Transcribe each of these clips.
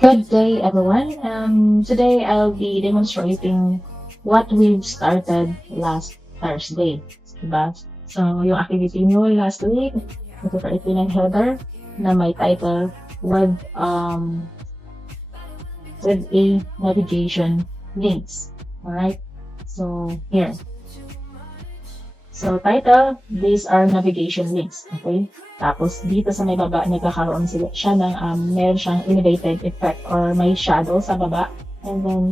Good day, everyone. Today I'll be demonstrating what we've started last Thursday. Diba? So, yung activity nyo last week, nag-create ng header na may title with, with a navigation links. Alright? So, here. So, title, these are navigation links. Okay? Tapos, dito sa may baba, nagkakaroon siya ng, meron siyang elevated effect or may shadow sa baba. And then,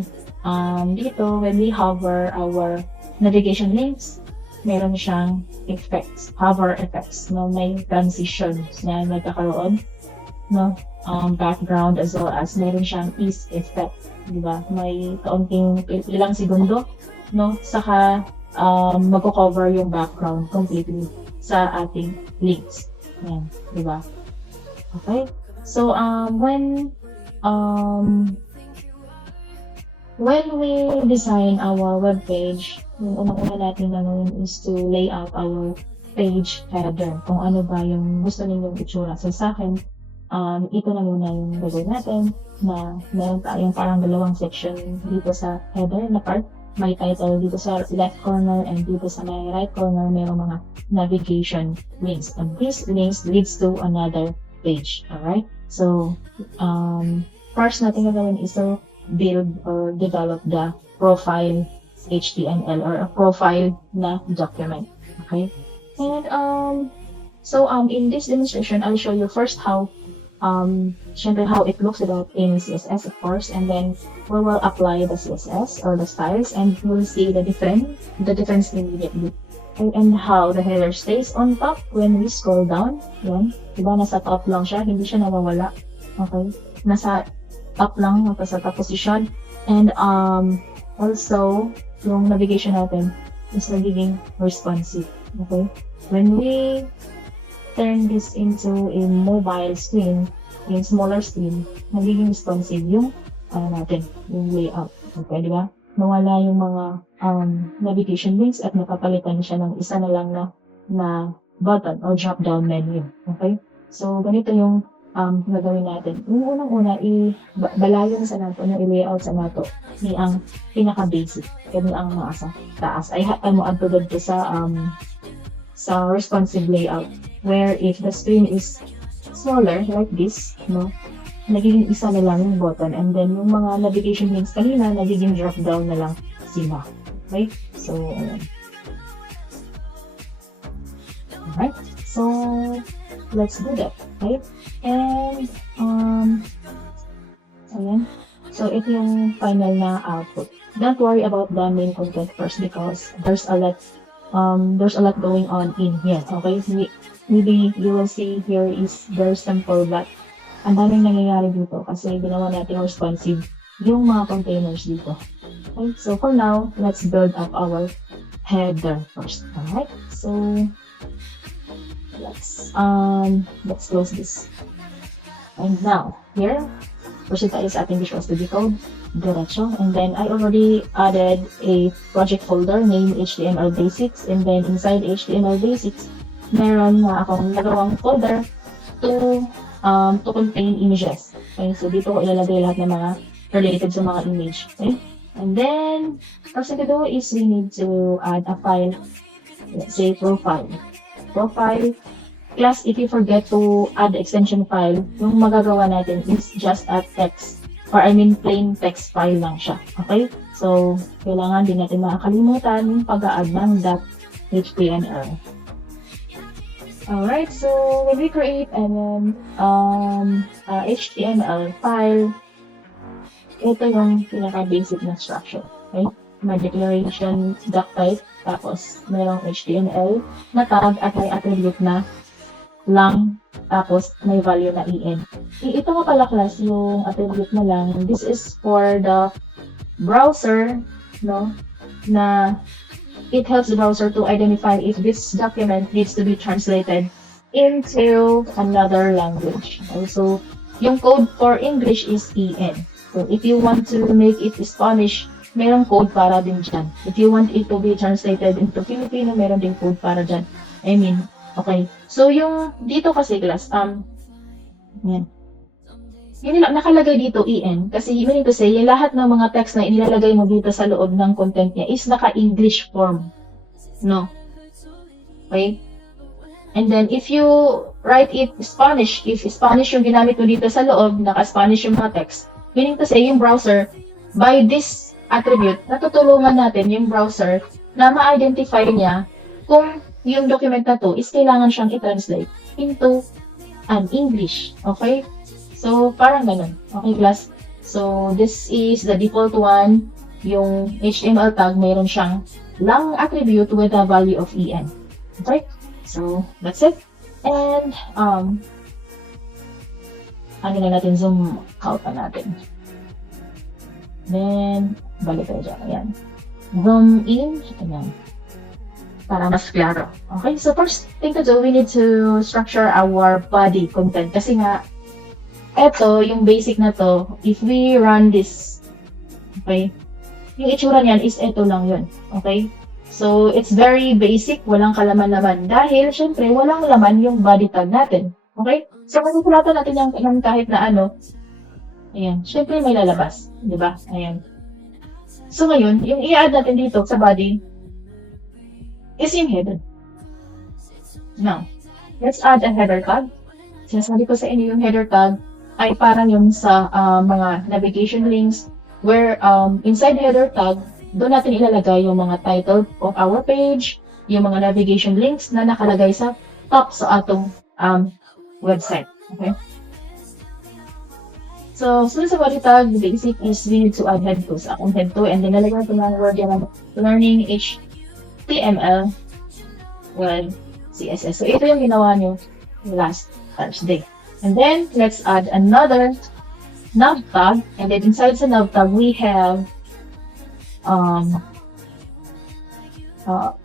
dito, when we hover our navigation links, meron siyang effects, hover effects, no? May transitions na nagkakaroon, no? Background as well as meron siyang ease effect, di ba? May kaunting ilang segundo, no? Saka, magko-cover yung background completely sa ating links. Yan, di ba? Okay? So, when we design our web page, yung unang-una natin gagawin is to lay out our page header. Kung ano ba yung gusto ninyong itsura. So, sa akin, ito na muna yung gagawin natin na meron tayong parang dalawang section dito sa header na part. May title dito sa left corner and dito sa may right corner mayroong mga navigation links. And these links leads to another page. Alright? So, first natin gagawin is to build or develop the profile HTML or a profile na document. Okay? And, in this demonstration, I'll show you first how syempre how it looks without in CSS, of course, and then we will apply the CSS or the styles and we'll see the difference immediately. And how the header stays on top when we scroll down. Yan. Diba, nasa top lang siya, hindi siya nawawala. Okay? Nasa top lang, nasa top position. And also, yung navigation natin is nagiging responsive. Okay? When we turn this into a mobile screen, yung smaller screen, nagiging responsive yung yung layout. Okay, di ba? Nawala yung mga navigation links at napapalitan siya ng isa na lang na button or drop-down menu. Okay? So, ganito yung gagawin natin. Yung unang-una, balayon sa nato, yung i-layout sa nato, ni ang pinaka-basic. Kaya ang nasa taas. Ay hatan mo ang tulad ko sa responsive layout, where if the screen is smaller like this, no, nagiging isa na lang yung button and then yung mga navigation links kanina nagiging drop down na lang sila. Okay? So, alright. So, let's do that. Okay? And, ayan. So, ito yung final na output. Don't worry about the main content first because there's a lot going on in here. Okay? Maybe you will see here is very simple but ang daming nangyayari dito kasi ginawa natin responsive yung mga containers dito. Okay, so for now, let's build up our header first. Alright, so let's close this. And now, here, proceed tayo sa ating Visual Studio Code, diretso. And then I already added a project folder named HTML Basics. And then inside HTML Basics, meron na akong nagawang folder to contain images. Okay, so dito ko ilalagay lahat ng mga related sa mga image. Okay? And then, first thing to do is we need to add a file, let's say profile. Profile, plus if you forget to add the extension file, yung magagawa natin is just a text, or I mean plain text file lang siya. Okay? So, kailangan din natin makakalimutan yung pag-a-add ng .html. Alright, so when we create an HTML file, ito yung pinaka-basic na structure. Okay? May declaration, doc type, tapos merong HTML na tag at may attribute na lang, tapos may value na en. Ito nga pala class yung attribute na lang. This is for the browser, no, na it helps the browser to identify if this document needs to be translated into another language. Also, yung code for English is en. So, if you want to make it Spanish, merong code para din dyan. If you want it to be translated into Filipino, meron din code para dyan. I mean, Okay. So, yung dito kasi class, yan. Yung nakalagay dito EN, kasi meaning to say, yung lahat ng mga text na inilalagay mo dito sa loob ng content niya is naka-English form. No? Okay? And then, if you write it Spanish, if Spanish yung ginamit mo dito sa loob, naka-Spanish yung mga text, meaning to say, yung browser, by this attribute, natutulungan natin yung browser na ma-identify niya kung yung document na to is kailangan siyang i-translate into an English. Okay? So, parang ganun. Okay, class? So, this is the default one. Yung HTML tag, mayroon siyang lang attribute with a value of EN. Okay? So, that's it. And, ano na natin, zoom out na natin. Then, balik tayo dyan. Ayan. Zoom in. Ayan. Para mas klaro. Okay? So, first thing to do, we need to structure our body content. Kasi nga, eto, yung basic na to, if we run this, okay, yung itsura niyan is eto lang yun. Okay? So, it's very basic, walang kalaman-laman. Dahil, syempre, walang laman yung body tag natin. Okay? So, kung sulatan natin yung kahit na ano, ayan, syempre may lalabas. Diba? Ayan. So, ngayon, yung i-add natin dito sa body is yung header. Now, let's add a header tag. Sinasabi ko sa inyo yung header tag ay parang yung sa mga navigation links where inside header tag, doon natin ilalagay yung mga title of our page, yung mga navigation links na nakalagay sa top sa atong website. Okay? So, sunod sa body tag, the basic is we need to add head to sa akong head to, and then nalagyan ko ng word yan learning HTML with CSS. So, ito yung ginawa nyo last Thursday. And then, let's add another nav tag, and then inside sa nav tag, we have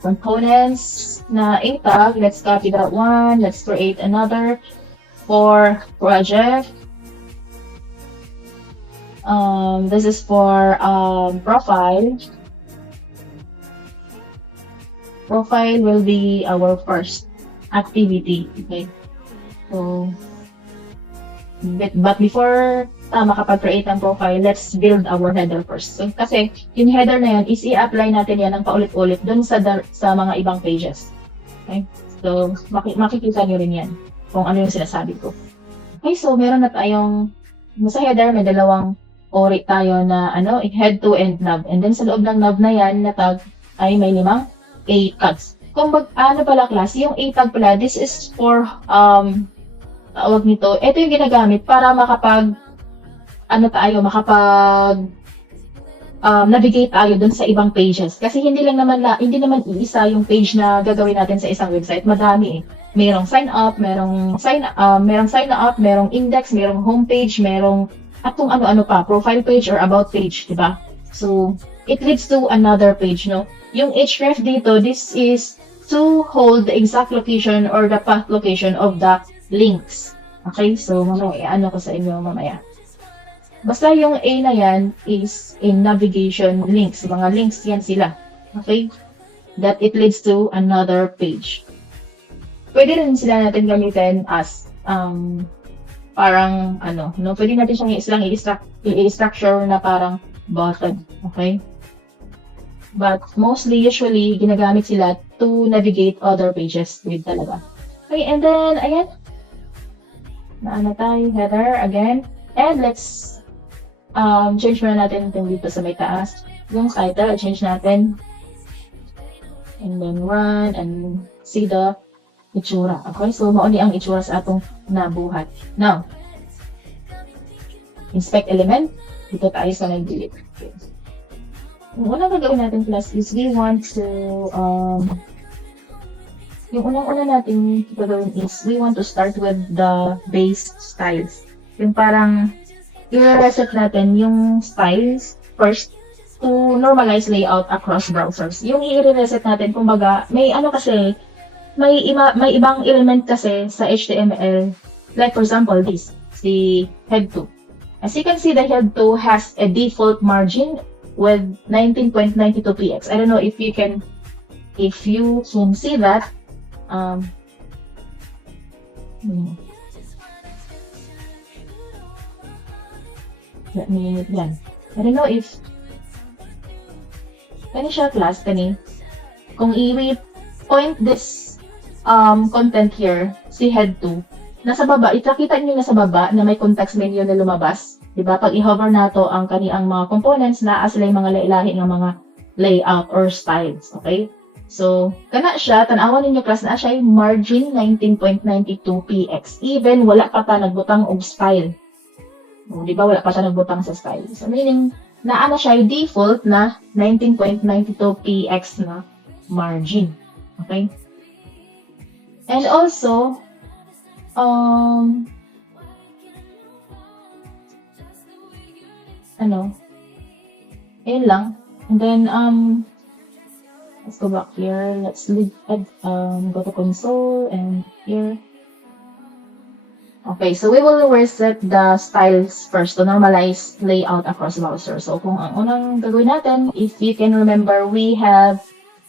components na a tag. Let's copy that one. Let's create another for project. This is for profile. Profile will be our first activity. Okay. So, but before makapag-create ng profile, let's build our header first. So, kasi yung header na yan is i-apply natin yan ng paulit-ulit dun sa mga ibang pages. Okay? So, makikita nyo rin yan kung ano yung sinasabi ko. Okay, so meron na tayong sa header, may dalawang ori tayo na head to and nav. And then sa loob ng nav na yan na tag ay may 5 A tags. Kung pala class, yung A tag pala, this is for tawag nito, ito yung ginagamit para navigate tayo dun sa ibang pages. Kasi hindi naman iisa yung page na gagawin natin sa isang website. Madami eh. Merong sign up, merong index, merong homepage, merong at kung ano-ano pa, profile page or about page, diba? So, it leads to another page, no? Yung href dito, this is to hold the exact location or the path location of the links. Okay? So, mamaya, ko sa inyo mamaya. Basta yung A na yan is in navigation links. Mga links yan sila. Okay? That it leads to another page. Pwede rin sila natin gamitin as parang pwede natin siyang i-structure na parang button. Okay? But usually, ginagamit sila to navigate other pages with talaga. Okay, and then, ayan. Tayo, header again. And let's change muna natin yung dito sa may taas. Yung title, change natin. And then run and see the itsura. Okay, so mauni ang itsura sa atong nabuhat. Now, inspect element. Dito tayo sa nag-delete. Okay. Yung unang gagawin natin class is we want to yung unang-una natin gagawin is we want to start with the base styles. Yung parang i-reset natin yung styles first to normalize layout across browsers. Yung i-reset natin, kumbaga, may ibang element kasi sa HTML. Like for example, si head 2. As you can see, the head 2 has a default margin with 19.92 px. I don't know if you can see that. Let me, yan. I don't know if, kani siya class, kani, kung i-point this content here, si head 2, nasa baba, itakita niyo nasa baba na may context menu na lumabas. Diba? Pag i-hover na to ang kaniang mga components na sila yung mga lahi-lahi ng mga layout or styles. Okay? So, kana siya, tanawan ninyo class na siya yung margin 19.92px. Even wala pa ta nagbutang og style. Diba? Wala pa ta nagbutang sa style. So, meaning, naana siya yung default na 19.92px na margin. Okay? And also, yun lang. And then, let's go back here. Let's go to console and here. Okay, so we will reset the styles first to normalize layout across browser. So, kung ang unang gagawin natin, if you can remember, we have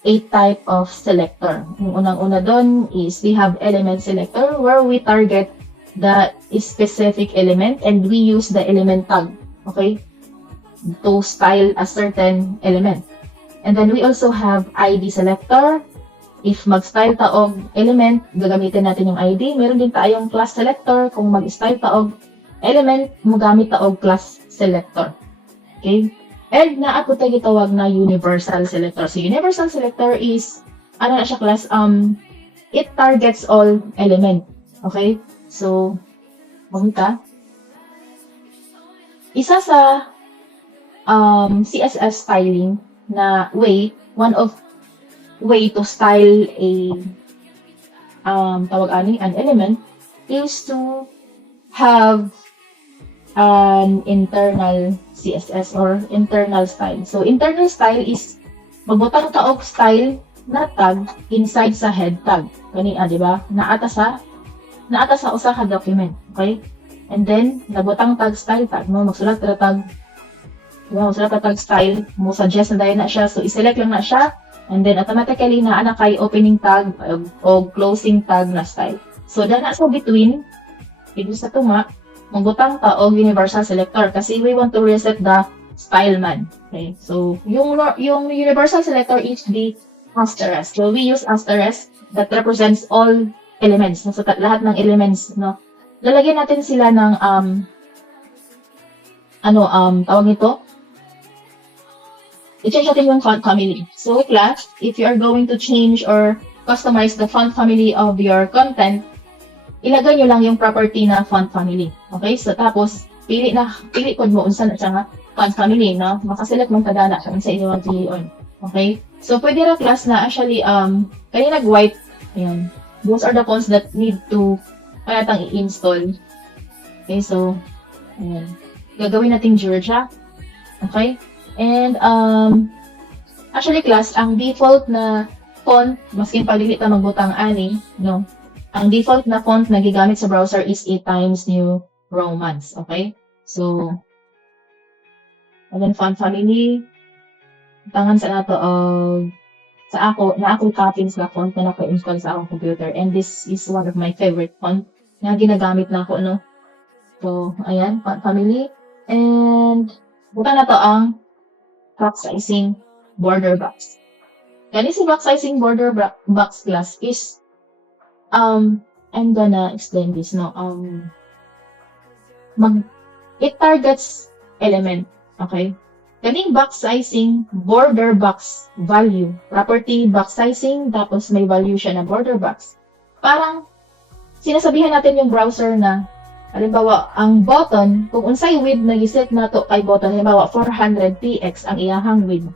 8 type of selector. Yung unang-una doon is we have element selector where we target the specific element and we use the element tag, okay, to style a certain element. And then we also have ID selector. If mag-style ta og element, gagamitin natin yung ID. Meron din tayong class selector. Kung mag-style ta og element, magamit ta og class selector. Okay? And na ako tayo gitawag na universal selector. So universal selector is, ano na siya class? It targets all element. Okay? So, magmita. Isa sa CSS styling na one of way to style a an element is to have an internal CSS or internal style. So internal style is magbutang ta og style na tag inside sa head tag. Kani di ba? Naata sa usa ka document, okay? And then nabutang tag style tag mo magsulat ra tag style mo suggest na dayon na siya. So i-select lang na siya. And then, automatically, naana kay opening tag o closing tag na style. So, dana sa between, dito sa tuma, magbutang ta o universal selector kasi we want to reset the style man. Okay? So, yung universal selector is the asterisk. So, we use asterisk that represents all elements. So, lahat ng elements, no? Lalagyan natin sila ng, tawag nito? I-change natin yung font family. So, class, if you are going to change or customize the font family of your content, ilagay nyo lang yung property na font family. Okay? So, tapos, pili ko mo unsa na siya nga font family, no? Makaselect mong kadana sa inyong on. Okay? So, pwede ra class na actually, kanina nag-white, ayan. Those are the fonts that need to kayatang i-install. Okay? So, ayan. Gagawin natin Georgia. Okay? And, actually class, ang default na font, maskin pagdili ta magbutang ani, no? Ang default na font na gigamit sa browser is 8 Times New Romance, okay? So, and then font family, tangan sa nato sa ako copies na font na naka-install sa akong computer. And this is one of my favorite font na ginagamit na ako, no? So, ayan, font family. And, butang na to ang box sizing border box. Kani si box sizing border box class is I'm gonna explain this, no. It targets element, okay? Kaning box sizing border box value, property box sizing, tapos may value siya na border box. Parang sinasabihan natin yung browser na halimbawa, ang button, kung unsay width na giset nato kay button, halimbawa 400px ang iyahang width.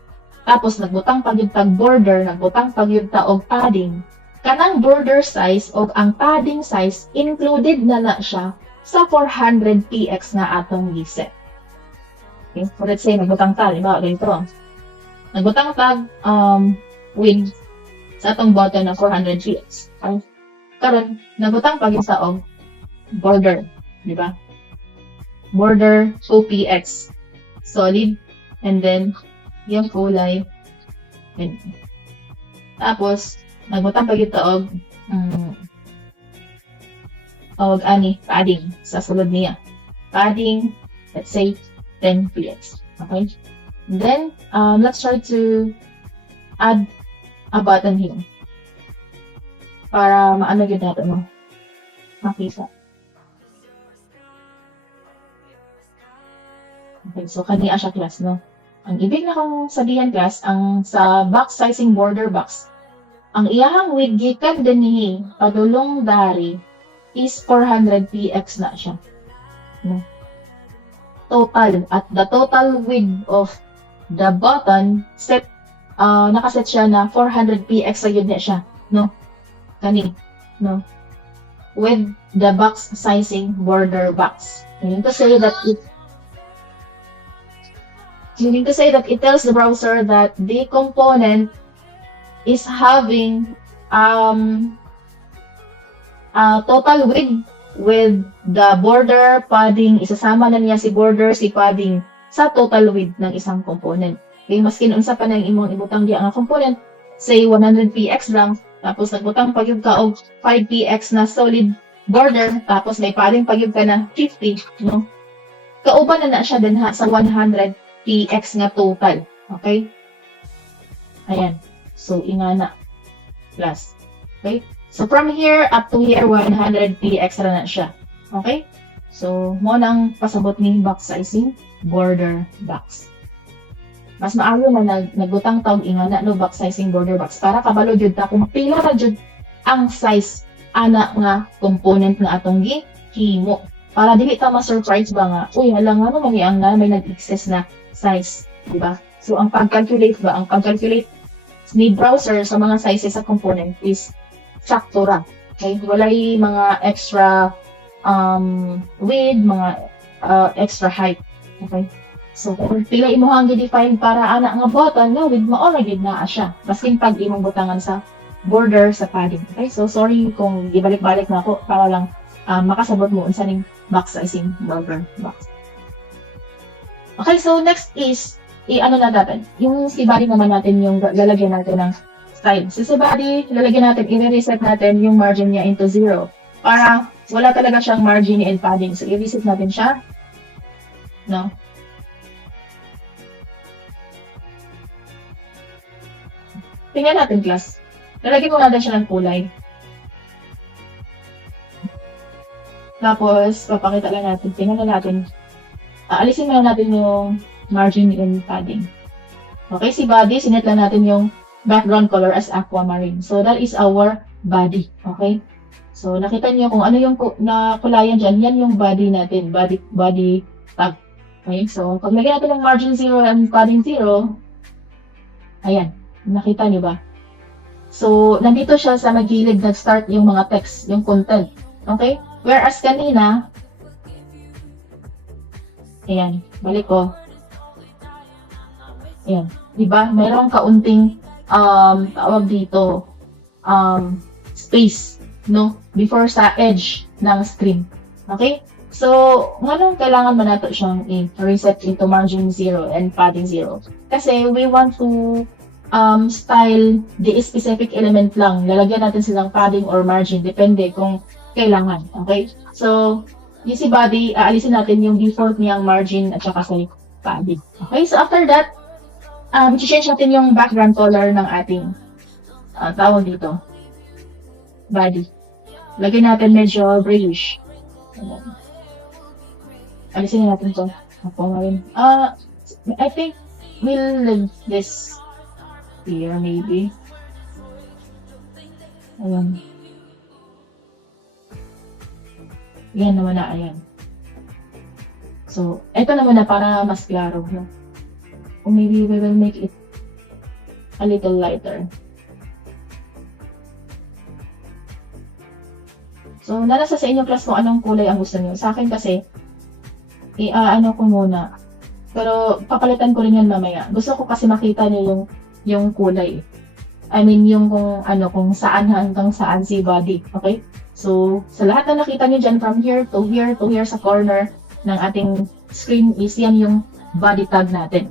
Tapos nagbutang pagyud tag border, nagbutang pagyud ta og padding. Kanang border size og ang padding size included na siya sa 400px nga atong giset. Okay? So let's say nagbutang ta, halimbawa ganito. Nagbutang tag width sa atong button na 400px. Karon nagbutang pagyud sa og border. Diba? Border 2px solid and then yung kulay and tapos nagbutang pag ito og padding sa sulod niya. Padding, let's say, 10 px. Okay? Then, let's try to add a button here. Para maano yun natin mo. Makita. Okay, so kaniya siya class, no? Ang ibig na kong sabihan class, ang sa box sizing border box, ang iyahang width gikan dinhi padulong dari is 400 px na siya. No? Total, at the total width of the button set, nakaset siya na 400 px sa yun niya siya, no? Kani, no? With the box sizing border box. Meaning to say that it tells the browser that the component is having total width with the border, padding, isasama na niya si border, si padding sa total width ng isang component. Okay, maski unsa pa nang imong ibutang di ang component, say 100 px lang, tapos nagbutang pagyud ka og 5 px na solid border, tapos may padding pagyud ka na 50, no? Kauban na siya din sa 100 px nga total. Okay? Ayan. So, ingana. Plus. Okay? So, from here up to here, 100 px na siya. Okay? So, mo nang pasabot ni box sizing border box. Mas maayo na nagbutang tawag ingana no box sizing border box para kabalo jud ta kung pila ra jud ang size ana nga component nga atong gihimo. Para dili ta ma-surprise ba nga, uy, hala nga naman ang na may nag-excess na size, di ba? So, ang pag-calculate ni browser sa mga sizes sa component is sakto ra. Okay? Walay mga extra width, mga extra height. Okay? So, kung pila imuhang gi-define para ana nga button, no, with maora gid na siya. Basing pag imong butangan sa border sa padding. Okay? So, sorry kung gibalik-balik na ako para lang makasabot mo unsa ning box sizing border box. Okay, so next is ano na natin, yung si body naman natin yung lalagyan natin ng style. So si body, lalagyan natin, i-reset natin yung margin niya into 0 para wala talaga siyang margin and padding. So i-reset natin siya. No? Tingnan natin class. Lalagyan mo natin siya ng kulay. Tapos, papakita lang natin, tingnan na natin, alisin na natin yung margin and padding. Okay, si body, sinet lang natin yung background color as aquamarine. So, that is our body. Okay? So, nakita niyo kung ano yung nakulayan dyan, yan yung body natin, body tag. Okay, so, pag lagyan natin ng margin 0 and padding 0, ayan, nakita niyo ba? So, nandito siya sa magilid, nag-start yung mga text, yung content. Okay? Whereas kanina, ayan, balik ko. Ayan, diba? Mayroong kaunting, tawag dito, space, no? Before sa edge ng screen. Okay? So, ngayon kailangan mo nato siyang i-reset into margin 0 and padding 0. Kasi we want to style the specific element lang. Lalagyan natin silang padding or margin, depende kung kailangan. Okay? So, yung si body, aalisin natin yung default niyang margin at saka sa padding. Okay? So, after that, i-change natin yung background color ng ating tawag dito. Body. Lagyan natin medyo grayish. Alisin natin ito. I think we'll leave this here maybe. Ayan. Yan naman na, ayan. So, ito naman na para mas klaro, no? Or maybe we will make it a little lighter. So, nasa sa inyo class kung anong kulay ang gusto niyo. Sa akin kasi, ano ko muna. Pero, papalitan ko rin yan mamaya. Gusto ko kasi makita niyo yung kulay. I mean, yung kung saan hanggang saan si body. Okay? So, sa lahat na nakita niyo dyan, from here to here to here sa corner ng ating screen is yan yung body tag natin.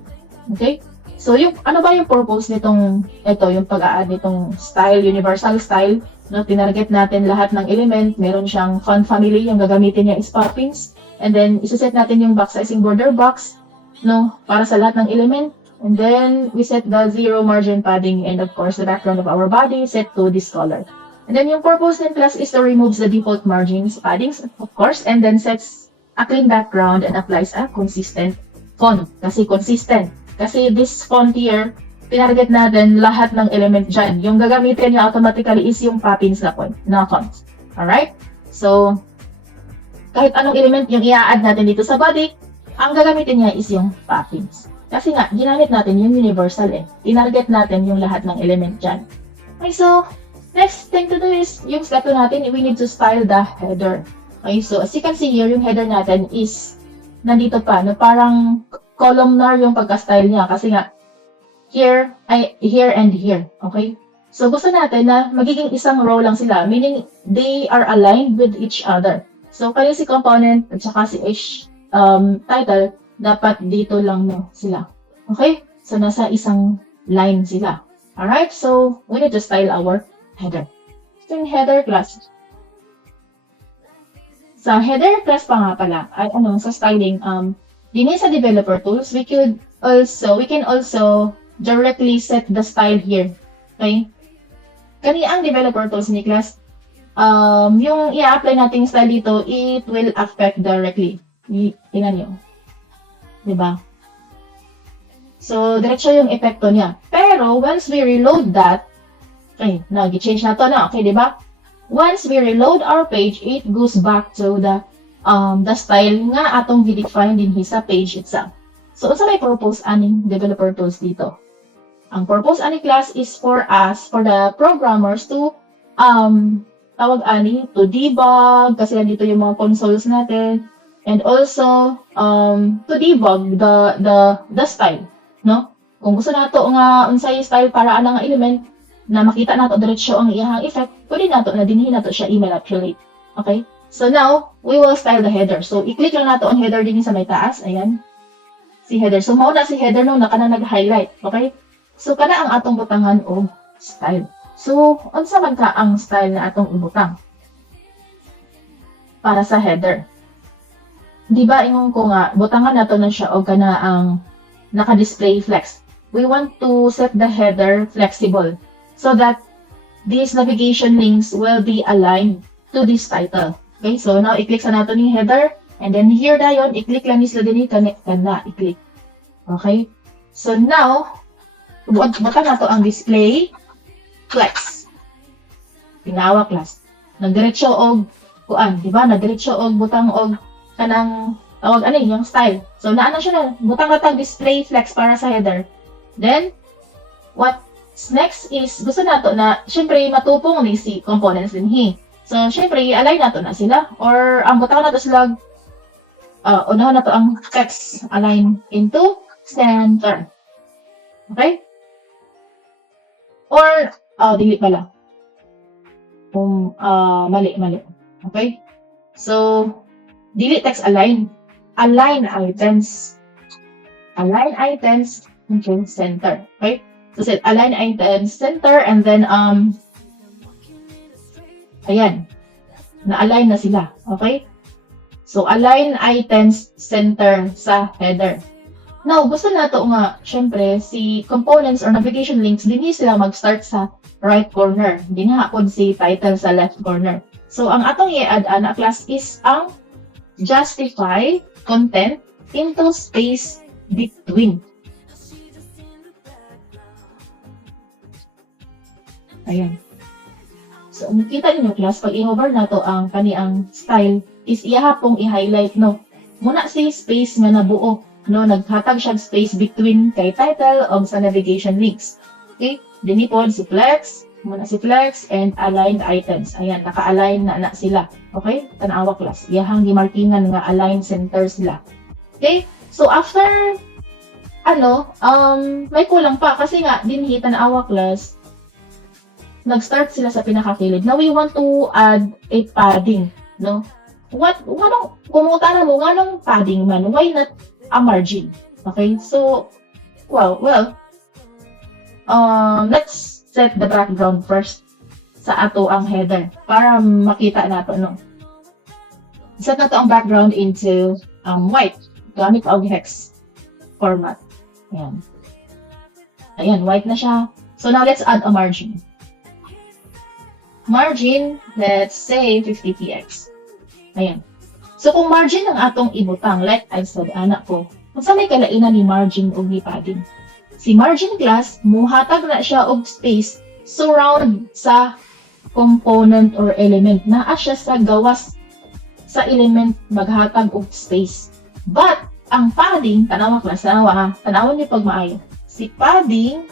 Okay? So, ano ba yung purpose nitong, yung pag-a-add nitong style, universal style No, tinarget natin lahat ng element. Meron siyang font family, yung gagamitin niya is poppins. And then, isaset natin yung box sizing border box, no, para sa lahat ng element. And then, we set the zero margin padding and of course, the background of our body set to this color. And then, yung purpose ng class is to remove the default margins, paddings, of course, and then sets a clean background and applies a consistent font. Kasi consistent. Kasi this font here, tinarget natin lahat ng element dyan. Yung gagamitin niya automatically is yung poppins na fonts. Alright? So, kahit anong element yung i-add natin dito sa body, ang gagamitin niya is yung poppins. Kasi nga, ginamit natin yung universal eh. Tinarget natin yung lahat ng element dyan. Okay, so, next thing to do is, yung step 2 natin, we need to style the header. Okay, so as you can see here, yung header natin is nandito pa, no? Parang columnar yung pagka-style niya. Kasi nga, here and here. Okay? So, gusto natin na magiging isang row lang sila. Meaning, they are aligned with each other. So, kaya si component at saka si title, dapat dito lang no, sila. Okay? So, nasa isang line sila. Alright? So, we need to style our header. So, yung header class. Sa header class pa nga pala, ay sa styling, din sa developer tools, we can also directly set the style here. Okay? Kani ang developer tools ni class, yung i-apply nating style dito, it will affect directly. Tingnan nyo. Diba? So, diretso yung epekto niya. Pero, once we reload that, okay, nag-change na to na, okay, diba? Once we reload our page, it goes back to the style nga atong define din sa page itself. So, unsa may purpose aning developer tools dito? Ang purpose ani class is for the programmers to to debug, kasi nandito yung mga consoles natin, and also to debug the style, no? Kung gusto nato nga unsay style para ana nga element na makita nato diretso ang iyang effect, pwede nato na dinhi nato siya i-manipulate. Okay? So now, we will style the header. So, i-click lang nato ang header din sa may taas. Ayan. Si header. So, mauna si header no, na nag-highlight. Okay? So, kana ang atong butangan o style. So, unsa man ka ang style na atong ibutang para sa header? Di ba, ingon ko nga, butangan nato na siya o kana ang naka-display flex. We want to set the header flexible so that these navigation links will be aligned to this title. Okay, so now i-click sa nato ni header, and then here dayon, i-click lang ni sila din kana i-click. Okay? So now, butang nato ang display flex. Tinawa class. Nagdiretso og kuan, di ba? Nagdiretso og butang og kanang tawag ani yung style. So naa na siya na butang ratang display flex para sa header. Then what's next is gusto nato na syempre matupong ni si components dinhi. So, syempre, i-align nato na sila. Or, ang butang nato sila, unahan nato ang text align into center. Okay? Or, dili pala. Mali. Okay? So, dili text align. Align items. Align items into center. Okay? So, set align items center and then, ayan, na-align na sila. Okay? So, align items center sa header. Now, gusto nato nga, syempre, si components or navigation links, din sila mag-start sa right corner. Dinahapon si title sa left corner. So, ang atong i-add na class is ang justify content into space between. Ayan. So, makita niyo class, pag i-hover na to ang kaniang style, is iyahapong i-highlight, no? Muna si space nga nabuo, no? Naghatag siya space between kay title o sa navigation links. Okay? Dinipod si flex, muna si flex, and aligned items. Ayan, naka-align na sila. Okay? Tanawa class. Iyahang gimarkingan nga align center sila. Okay? So, after, may kulang pa. Kasi nga, dinhi tanawa class, nag-start sila sa pinakakilid. Now, we want to add a padding, no? Kung utara mo, anong padding man? Why not a margin? Okay? So, let's set the background first. sa ato ang header para makita nato, no? Set nato ang background into white gamit og hex format. Ayan. Ayan, white na siya. So now let's add a margin. Margin, let's say 50px. Ayan. So kung margin ang atong ibutang, like I said, anak ko, kung sa may kalainan ni margin o ni padding. Si margin class, muhatag na siya og space surround sa component or element. Naa siya sa gawas sa element maghatag og space. But, ang padding, tanawa class, tanawon niyo pag maayo. Si padding,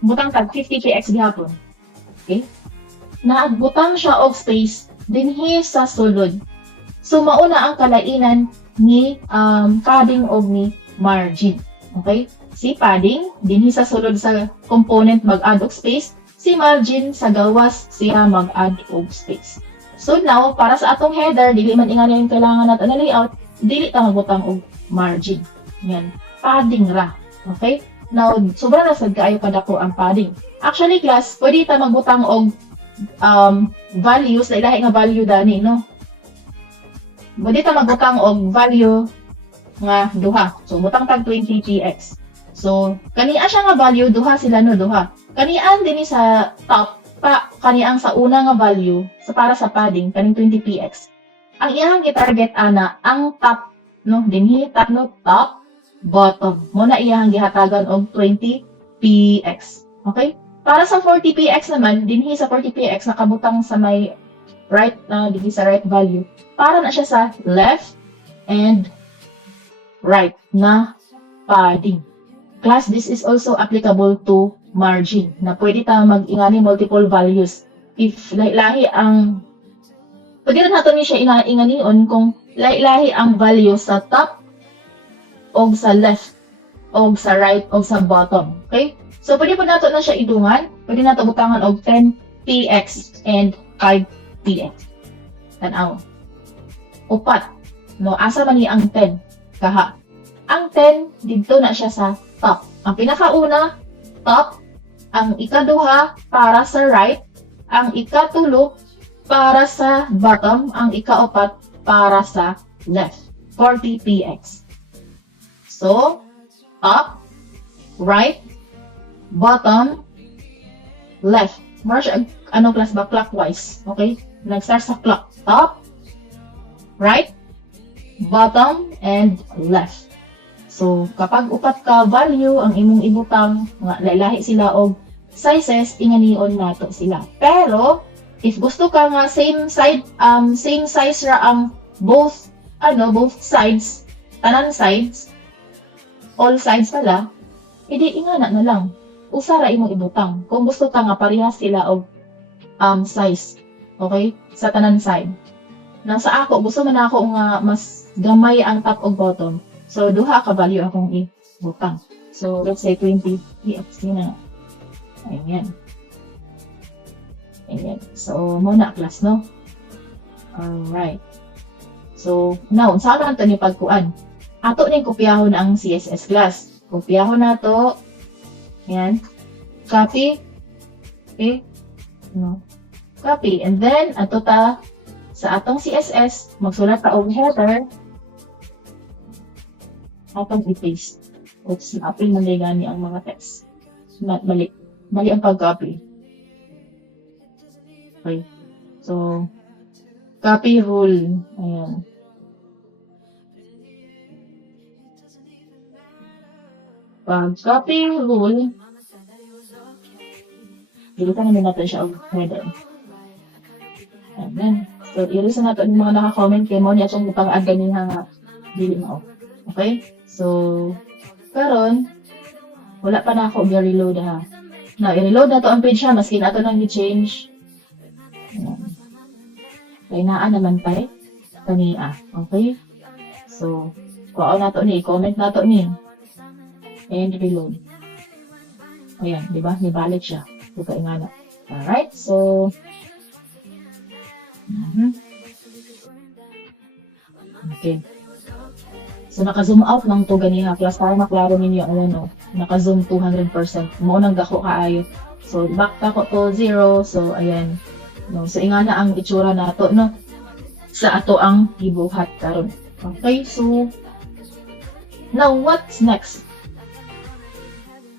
butang tag 50px gihapon. Okay? Naagbutang siya og space dinhi sa sulod. So, mauna ang kalainan ni padding o ni margin. Okay? Si padding, dinhi sa sulod sa component mag-add og space. Si margin, sa gawas siya mag-add og space. So now, para sa atong header, dili man ingani yung kailangan natin na layout, dili ta magbutang og margin. Yan. Padding ra. Okay? Now, sobrang nasad kaayo kadako ang padding. Actually, class, pwede ta magbutang og values, na ilahi nga value dani, no? Pwede ta magbutang og value nga duha. So, butang tag 20px. So, kaniya siya nga value, duha sila, no? Duha. Kaniyaan din sa top, kaniang sa una nga value, sa para sa padding, kaning 20px. Ang iyang gitarget ana, ang top, no? Dinhi, top, no? Top, bottom. Muna iyang gihatagan og 20px. Okay? Para sa 40px naman, dinhi sa 40px, nakabutang sa may right na, dinhi sa right value. Para na siya sa left and right na padding. Class, this is also applicable to margin, na pwede ta mag-ingani multiple values. If lahi ang, pwede rin natin siya inganion kung lahi ang value sa top, o sa left, o sa right, o sa bottom. Okay? So, pwede po nato na siya idungan. Pwede nato butangan og 10px and 5px. Tanaw. Upat. No, asa man ni ang 10? Kaha. Ang 10, dito na siya sa top. Ang pinakauna, top. Ang ikaduha, para sa right. Ang ikatulo, para sa bottom. Ang ikaapat, para sa left. 40px. So, top, right, bottom, left. March, anong class ba? Clockwise. Okay? Nag-start sa clock. Top, right, bottom, and left. So, kapag upat ka value, ang imong ibutang, lahi sila og sizes, inganion nato sila. Pero, if gusto ka nga same size ra ang both sides, tanan sides, all sides pala, edi ingana na lang. Usa ra imong ibutang. Kung gusto ka nga parehas sila og size. Okay? Sa tanan side. Nang sa ako, gusto man ako nga mas gamay ang top ug bottom. So, duha ka value akong ibutang. So, let's say 20px na. Ayan. Ayan. So, muna class, no? Alright. So, now, saan naman ito ni pagkuan? Ato ning kopyahon ang CSS class. Kopyahon na to. Ayan. Copy. Okay. No. Copy. And then, ato ta sa atong CSS, magsulat ta og header. Atong i-paste. Oops, na-apply man gani ang mga text. Mali. Mali ang pag-copy. Okay. So, copy rule. Ayan. Pag-copy rule, dilitan namin natin siya og header. Ayan. So, i-listen natin yung mga naka-comment kay mo niya siyang pang-add ganin nga dili mo. Okay? So, karon wala pa na ako i-reload ha. Now, i-reload na to ang page ha, maski na ito nang i-change. Ayan. Kaya naan naman pa kaniya. Okay? So, kuha na to ni, comment na to ni. And reload. Ayan, di ba? Nibalik siya. Ito ingana. Alright, so, okay. So, naka-zoom out lang to ganiha. Plus, para maklaro ninyo, naka-zoom 200%. Maunang dako kaayo. So, back ako to 0. So, ayan. No? So, ingana ang itsura nato, no? Sa ato ang gibuhat karon. Okay, so, now, what's next?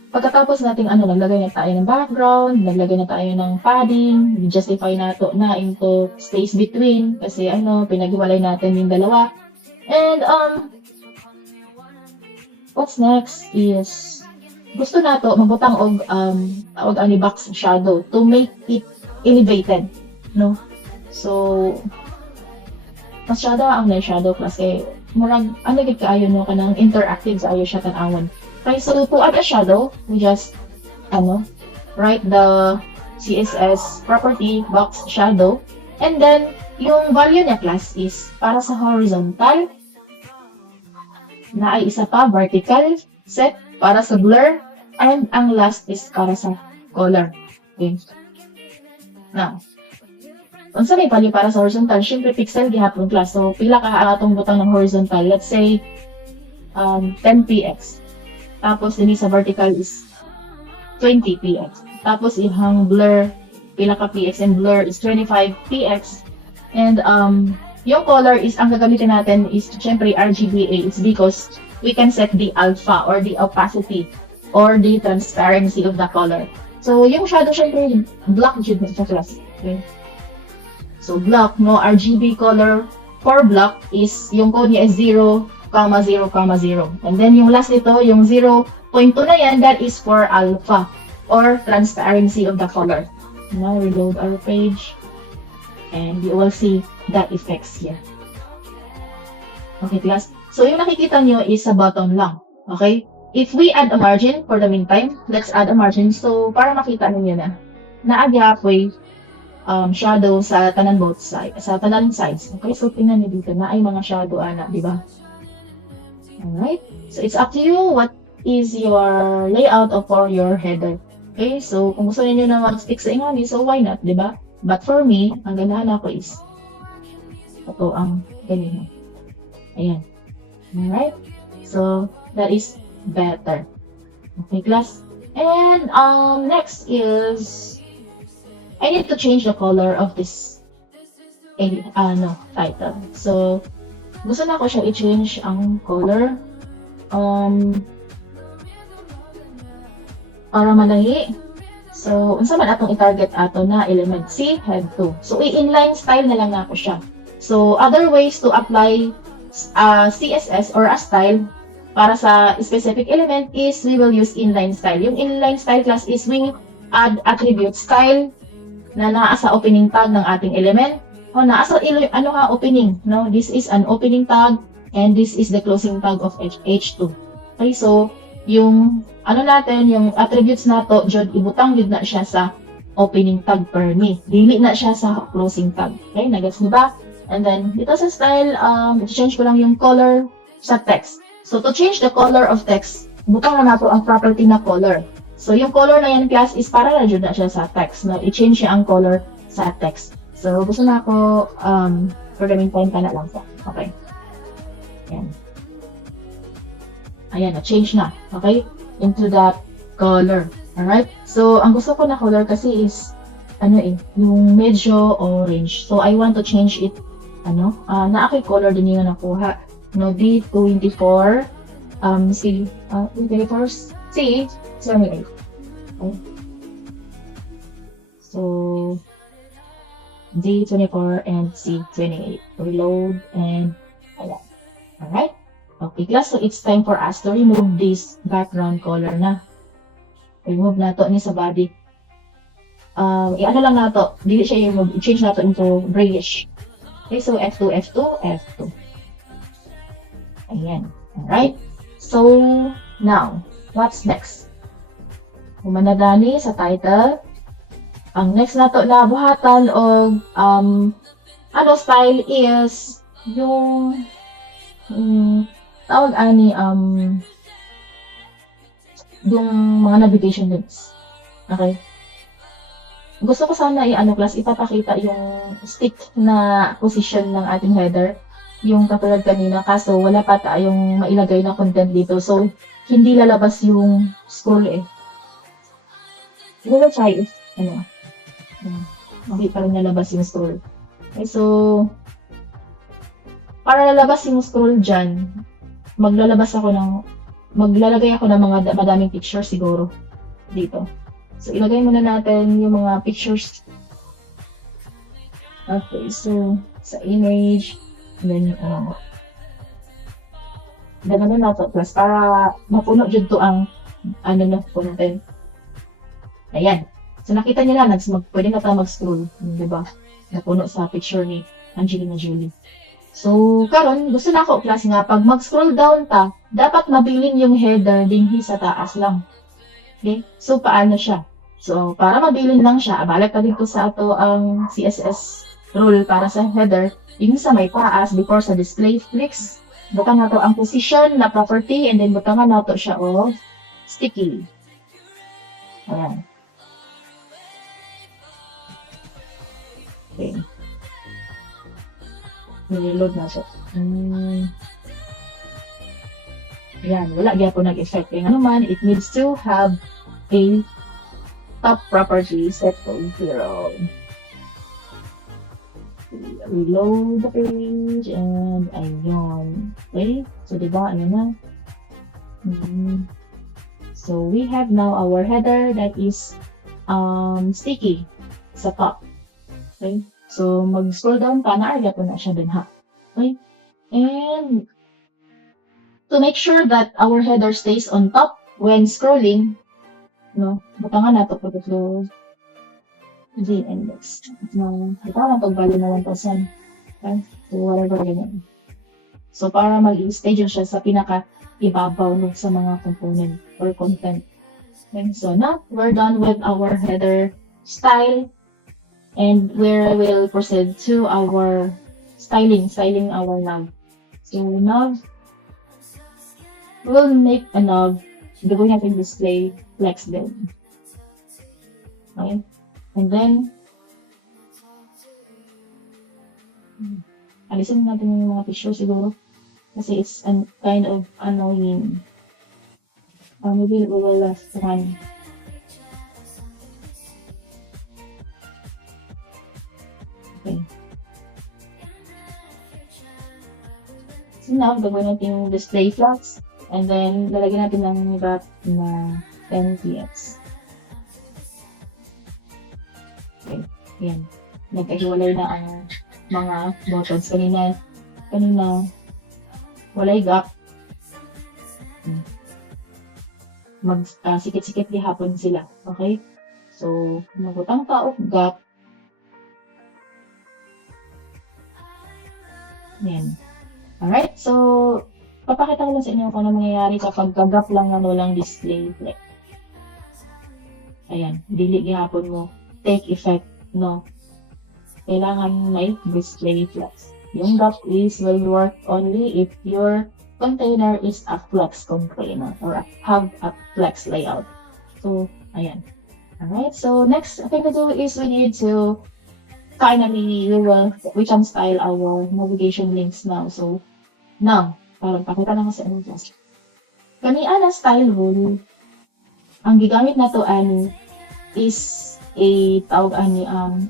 Pagkatapos nating naglagay na tayo ng background, naglagay na tayo ng padding, justify nato na into space between, kasi pinaghiwalay natin yung dalawa. And, what's next is, gusto nato mabutang og ani box shadow to make it elevated, no? So, mas ang shadow class kay murag gid kaayo no kanang interactive sa ayo siya tan-awon. Okay, so to add a shadow, we just write the CSS property box shadow, and then yung value niya class is para sa horizontal, na ay isa pa vertical set para sa blur, and ang last is para sa color. Okay. Now, unsa may value para sa horizontal? Syempre pixel gihapon class. So pila ka atong butang ng horizontal? Let's say 10px. Tapos din sa vertical is 20px. Tapos ihang blur, pila ka px, and blur is 25px. And yung color is, ang gagamitin natin is syempre RGBA. It's because we can set the alpha or the opacity or the transparency of the color. So yung shadow syempre black jud sa class. Okay? So black, no, RGB color for black is yung code niya is 0,0,0. And then yung last nito, yung 0.2 na yan, that is for alpha or transparency of the color. Now reload our page and you will see the effects here. Okay class, so yung nakikita nyo is sa bottom lang. Okay, if we add a margin for the meantime, let's add a margin. So para makita ninyo na naagyapoy shadow sa tanan both sides, sa tanan sides. Okay, so tingnan niyo dito na ay mga shadow di ba? Alright, so it's up to you what is your layout for your header. Okay, so kung gusto niyo na mag-stick sa ingani, so why not, di ba? But for me, ang ganahan ako is ito ang ganyan. Ayan. Alright, so that is better. Okay, class. And next is I need to change the color of this title. So gusto na ko siya i-change ang color para malahi. So unsa man atong i-target ato na element C head 2. So i-inline style na lang ako siya. So other ways to apply CSS or a style para sa specific element is we will use inline style. Yung inline style class is we add attribute style na naa sa opening tag ng ating element. Nasa opening, no? This is an opening tag and this is the closing tag of H2. Okay, so yung yung attributes nato jud ibutang jud na siya sa opening tag per me. Dili na siya sa closing tag. Okay, nagets niyo ba? And then dito sa style, change ko lang yung color sa text. So to change the color of text, butang na nato ang property na color. So yung color na yan class is para na jud na siya sa text. No? I-change siya ang color sa text. So, gusto na ako, for the meantime, na lang po. Okay. Ayan. Ayan, na-change na. Okay? Into that color. Alright? So, ang gusto ko na color kasi is, yung medyo orange. So, I want to change it, na ako'y color din yung nakuha. No, D24, D24, C78. Okay? So, D24 and C28. Reload and ayan. Alright? Okay, class. So, it's time for us to remove this background color na. Remove na to ni sa body. Lang na to. Dili siya remove. I-change na to into grayish. Okay, so F2, F2, F2. Ayan. Alright? So, now, what's next? Humanadani sa title. Ang next na to na buhatan o style is yung tawag yung mga navigation links. Okay? Gusto ko sana class ipapakita yung stick na position ng ating header, yung katulad kanina, kaso wala pa tayong mailagay na content dito. So, hindi lalabas yung scroll We will try if, hindi pa rin nalabas yung scroll. Okay, so, para lalabas yung scroll dyan, maglalagay ako ng mga madaming pictures siguro dito. So, ilagay muna natin yung mga pictures. Okay, so, sa image, and then, gano'n na to, plus para mapuno dyan to ang, content. Ayan. So, nakita nyo na, pwede na tayo mag-scroll, diba? Napuno sa picture ni Angelina Jolie. So, karon gusto na ako, klase nga, pag mag-scroll down ta, dapat mabilin yung header dinhi sa taas lang. Okay? So, paano siya? So, para mabilin lang siya, balik ka dito sa ato ang CSS rule para sa header, yung sa may taas, before sa display flicks, butang na to ang position na property, and then butang na to siya of sticky. Ayan. Okay. Niliload na siya. Yan, wala diya po nag-effect. Kaya naman, it needs to have a top property set to 0. Reload the page, and ayun. Okay, so diba, ano na? So, we have now our header that is sticky sa top. Okay, so mag-scroll down pa, na-arya po na siya din ha. Okay, and to make sure that our header stays on top when scrolling, butangan na ito po the close the index. Ito lang pag-value na 1,000. Okay, so whatever ganyan. So, para mag-stay siya sa pinaka-ibabaw sa mga component or content. Okay, so now, we're done with our header style, and where we'll proceed to our styling our nav. So, nav, we'll make a nav, gagawin natin display flex din. Okay, and then, alisin natin yung mga picture siguro, kasi it's kind of annoying. Maybe we will last one. Okay. So now, gagawin natin yung display flags, and then lalagyan natin ng wrap na 10px. Okay, yan. Nagkahiwalay na ang mga buttons. Kanina, walay gap. Sikit-sikit gihapon sila. Okay? So, magutang pa of gap. Yan. Alright, so, papakita ko lang sa inyo kung ano mangyayari kapag gap lang na walang display flex. Ayan, dili gihapon mo. Take effect, no? Kailangan may display flex. Yung gap will work only if your container is a flex container or have a flex layout. So, ayan. Alright, so next thing to do is we need to finally, we can style our navigation links now. So, now, parang pakita lang sa inyo class. Kaniya na style rule, ang gigamit na to is a tawag